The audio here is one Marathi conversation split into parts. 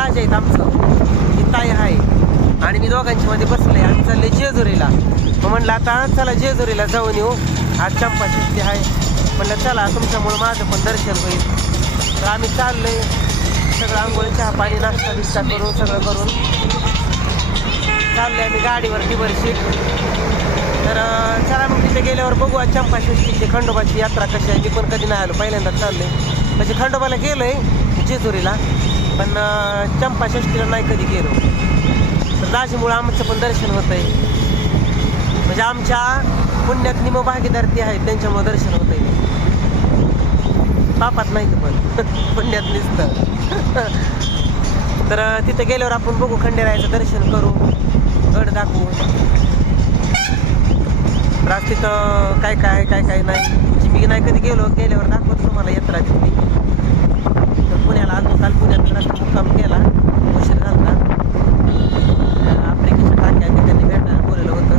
दाज आहेत आमचं. ही ताई आहे. आणि मी दोघांच्या मध्ये बसले आणि चालले जेजुरीला. मग म्हणलं आता चला जेजुरीला जाऊन येऊ. आज चंपा षष्ठी आहे. म्हणलं चला तुमच्यामुळं माझं पण दर्शन होईल. तर आम्ही चाललोय. सगळं आंघोळी चहा पाणी नाश्ता बिस्ता करून सगळं करून. चाललोय आम्ही गाडीवर टिबर तर चला मग तिथे गेल्यावर बघू आज चंपा षष्ठीची खंडोबाची यात्रा कशी आहे. मी पण कधी नाही आलो. पहिल्यांदाच चाललोय. म्हणजे खंडोबाला गेलोय जेजुरीला. पण अं, नाही कधी गेलो. तर दाजीमुळं आमचं पण दर्शन होत आहे म्हणजे आमच्या पुण्यात निम भागीदार ते आहेत त्यांच्यामुळं दर्शन होत आहे पापात नाही पण? पुण्यात दिसतं तर तिथं गेल्यावर आपण बघू खंडेरायाचं दर्शन करू गड दाखवू. तर तिथं काय काय काय काय नाही. मी नाही कधी गेलो गेल्यावर दाखवतो तुम्हाला यात्रा तिथली तर पुण्याला आलो काल पुण्यात रात्री मुक्काम केला उशीर झाला आफ्रिकेच्या टाक्या ते त्यांनी भेटायला बोलवलं होतं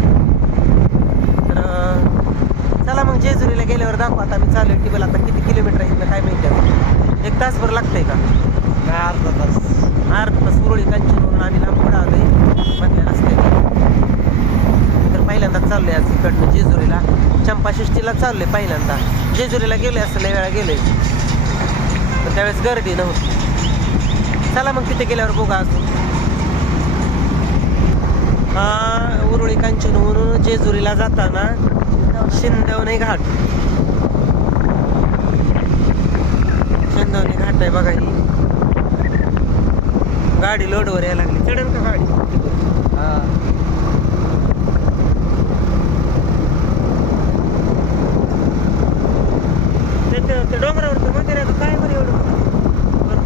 तर अं, चला मग जेजुरीला गेल्यावर दाखवू आता मी चालू टिबल आता किती किलोमीटर आहे इथनं काय माहिती आता एक तासभर लागतंय का काय अर्धा तास अर्धा तास उरळी कांचनवरून आम्ही लांब पुढं आलोय मधल्या रस्त्याने आता पहिल्यांदा चाललोय आज इकडनं जेजुरीला. चंपाषष्टीला चाललोय पहिल्यांदा. जेजुरीला गेले असं लय वेळा गेले पण त्यावेळेस गर्दी नव्हती. चला मग तिथे गेल्यावर बघा अजून हा उरुळी कांचनवरून जेजुरीला जाताना शिंदवणे घाट. शिंदवणे घाट आहे बघा ही. गाडी लोडवर यायला लागली. चढेल का गाडी? हा. ते ते- ते डोंगरावरचं मंदिर आहे काय बरं एवढं बरं.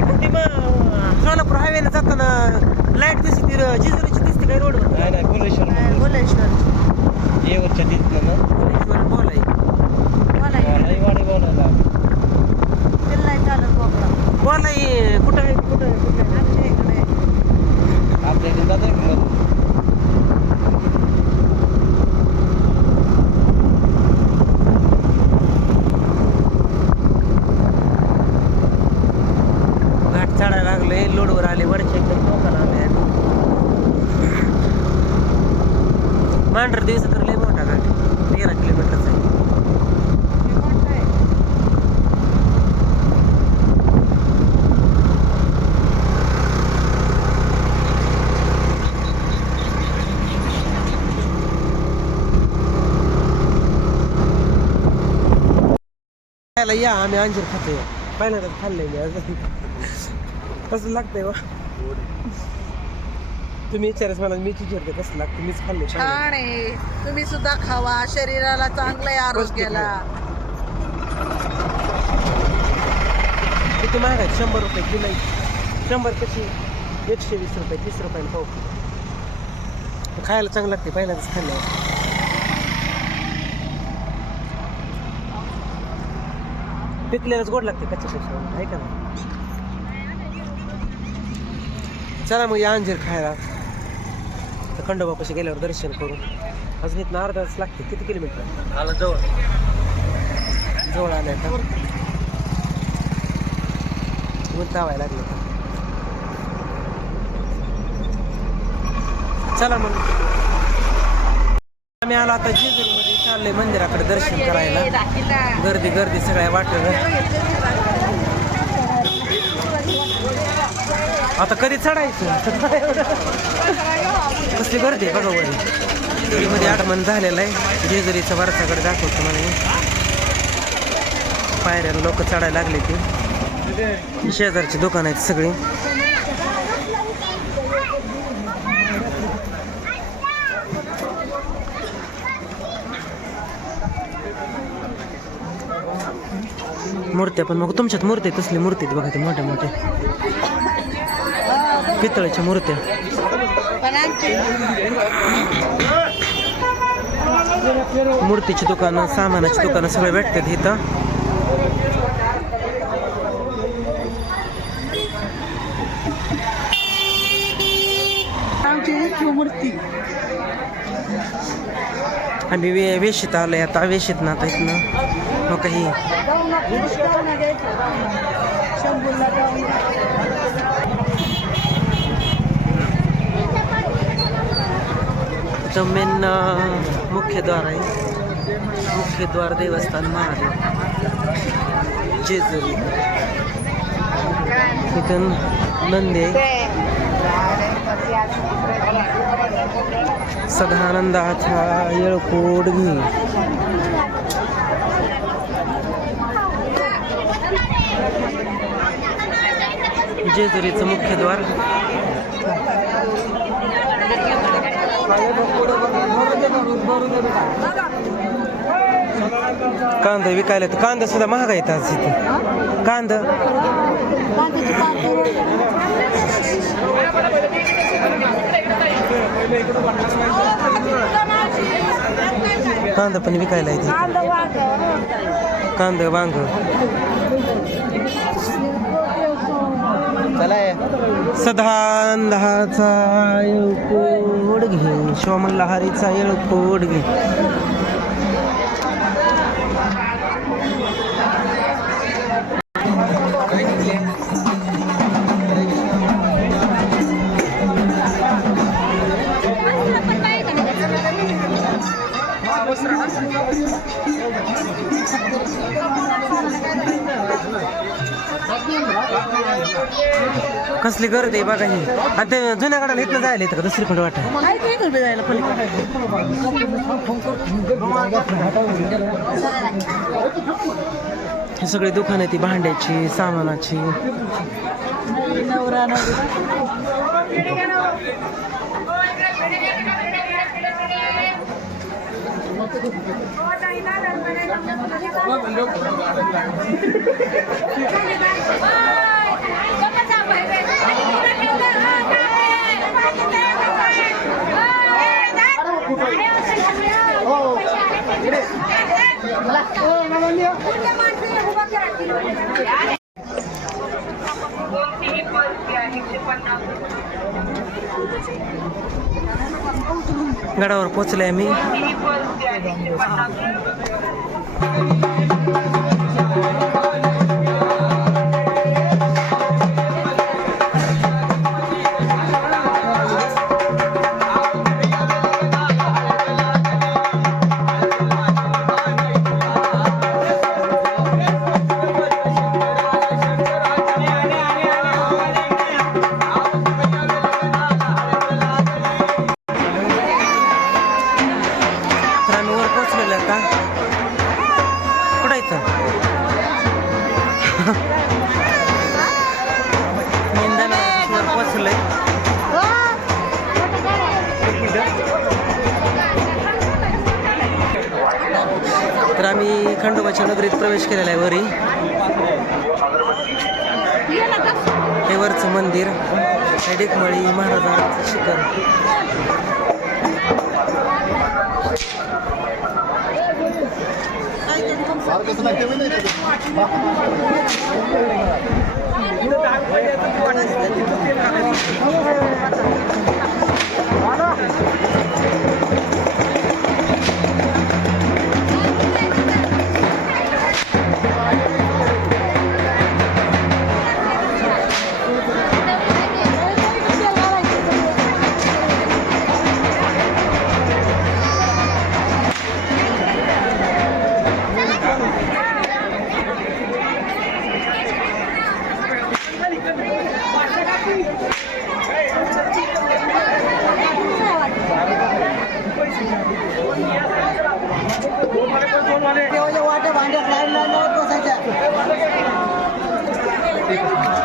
मग ती मग सोलापूर हायवेला जाताना लाइट दिसते ती जिजुरीची दिसते काय रोडवर नाही नाही भुलेश्वर मंदिर. भुलेश्वर येवरच्या तिथनं ना भुवनेश्वर मॉल आहे वाडाई वाडी बोलायला तिला चालत बोकडा मॉल आहे कुठं आहे कुठं आहे कुठं आहे आमच्या इकडे आपल्या इथे जातो की मग घाट चढायला लागले लोडवर आले वरच्या एकदम टोकाला आले मांढर दिवस तर लय मोठा घाट तेरा किलोमीटरचा आहे. हे मोठं आहे खायला या आम्ही अंजीर खातोय. पहिल्यांदा खाल्लंय मी अजून कसं लागतंय वा तुम्ही विचारच मला मीच विचारते कसं लागतं मीच खाल्लंय छान आहे. तुम्ही सुद्धा खावा. शरीराला चांगलं आहे आरोग्याला किती महाग आहे शंभर रुपये किलो आहे. शंभर कशी एकशे वीस रुपये तीस रुपयाला पाव खायला चांगलं लागते पहिल्यांदाच खाल्लं पिकलेलंच गोड लागते कच्च्यापेक्षा आहे का चला मग या अंजीर खायला. तर खंडोबापाशी गेल्यावर दर्शन करू अजून इथनं अर्धा तास लागते. किती किलोमीटर? आला जवळ. जवळ आलंय का? ऊन तावायला लागलं का? चला मग. आम्ही आलो आता जेजुरीमध्ये. चाललंय मंदिराकडे दर्शन करायला. गर्दी गर्दी सगळ्या वाटलं आता कधी चढायचं? कसली गर्दी बघा वर. मध्ये आठमन झालेलं आहे. जेजुरीचा वारसाकडे दाखवतो मला पायऱ्या लोक चढायला लागले ते शेजारची दुकान आहेत सगळी. मूर्त्या पण मग तुमच्यात मूर्ती आहेत, तसली मूर्ती आहेत बघा ते मोठ्या मोठ्या. पितळेच्या मूर्त्या. मूर्तीची दुकानं सामानाची दुकानं सगळे भेटतात इथं. आम्ही वे वेशीत आलोय आता वेशीत ना आता इथनं. मग काही. इथं मेन मुख्यद्वार आहे. मुख्यद्वार देवस्थान महादेव. जेजुरी. इथं नंदी. सदानंदाचा येळकोट घे जेजुरीचं मुख्यद्वार कांदा विकायला तर कांदा सुद्धा महाग आहेत आज इथे. कांदा. कांदा पण विकायला येते कांदा वांग. चला सदानंदाचा येळकोट घे शोमन लहारीचा येळकोट घे. कसली गर्दी आहे बघा ही. आणि ते जुन्या गाड्याला इथनं जायला येतं का दुसरीकडे वाटा जायला पलीकडे हे सगळे दुकान आहे ती भांड्याची सामानाची. गडावर पोचले आम्ही तर आम्ही खंडोबाच्या नगरीत प्रवेश केलेला आहे वरी. हे वरचं मंदिर हे महाराजांचं शिखर. আর people.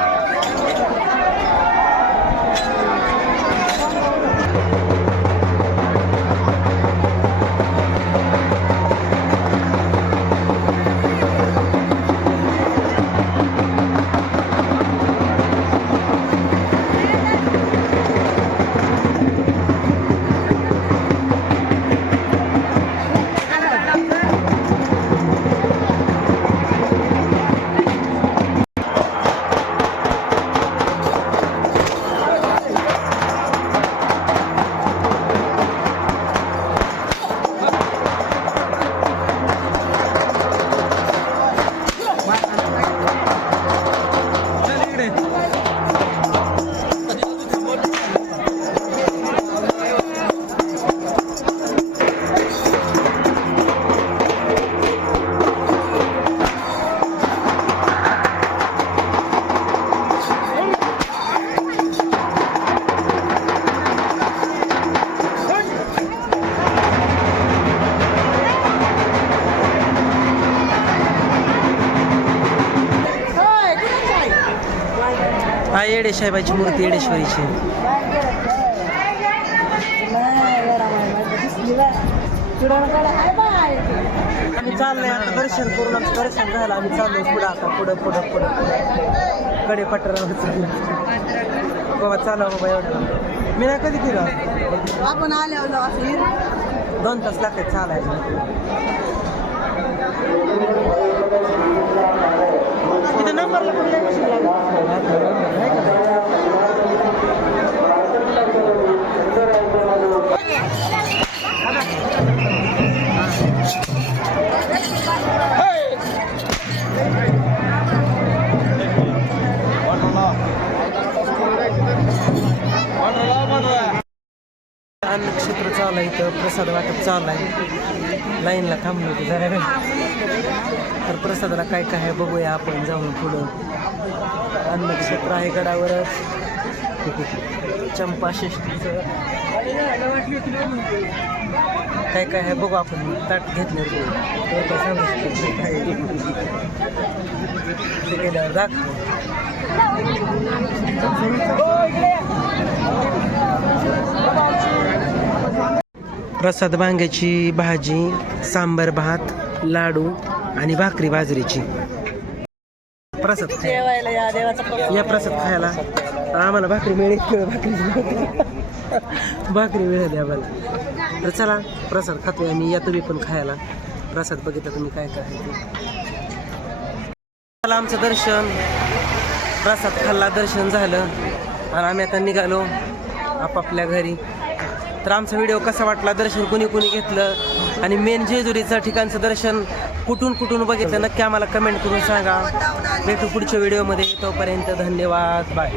येडे साहेबाची मूर्ती येडेश्वरीची. आम्ही चाललोय आता दर्शन करून आमचं दर्शन झालं. आम्ही चाललोय पुढं आता पुढं पुढं पुढं. पुढं कडे चाललो बाबा चालव बाबा एवढं. मी नाही कधी फिरा आपण आल्यावर दोन तास लागतात चालायला. नंबरला पण लय उशीर लागतो. अन्नक्षेत्र चालू आहे इथं प्रसाद वाटप चालू आहे. लाईनला थांबलो होतो जरा वेळ. तर प्रसादाला काय काय आहे बघूया आपण जाऊन पुढं. अन्नक्षेत्र आहे गडावरच. चंपा षष्टीचं काय काय आहे बघू आपण. ताट घेतलं काय ते गेल्यावर दाखव. प्रसाद वांग्याची भाजी सांबर भात लाडू आणि भाकरी बाजरीची. प्रसाद. जेवायला या देवाचा प्रसाद. या प्रसाद खायला. आम्हाला भाकरी मिळेल भाकरी भाकरी मिळाली आम्हाला. तर चला प्रसाद खातोय आम्ही. या तुम्ही पण खायला. प्रसाद बघितला तुम्ही काय काय आहे ते. चला आमचं दर्शन. प्रसाद खाल्ला दर्शन झालं. आणि आम्ही आता निघालो आपापल्या घरी. तर आमचा व्हिडिओ कसा वाटला? दर्शन कुणी कुणी घेतलं? आणि मेन जेजुरीचं ठिकाणचं दर्शन कुठून कुठून बघितलं? नक्की आम्हाला कमेंट करून सांगा. भेटू पुढच्या व्हिडिओमध्ये तोपर्यंत धन्यवाद. बाय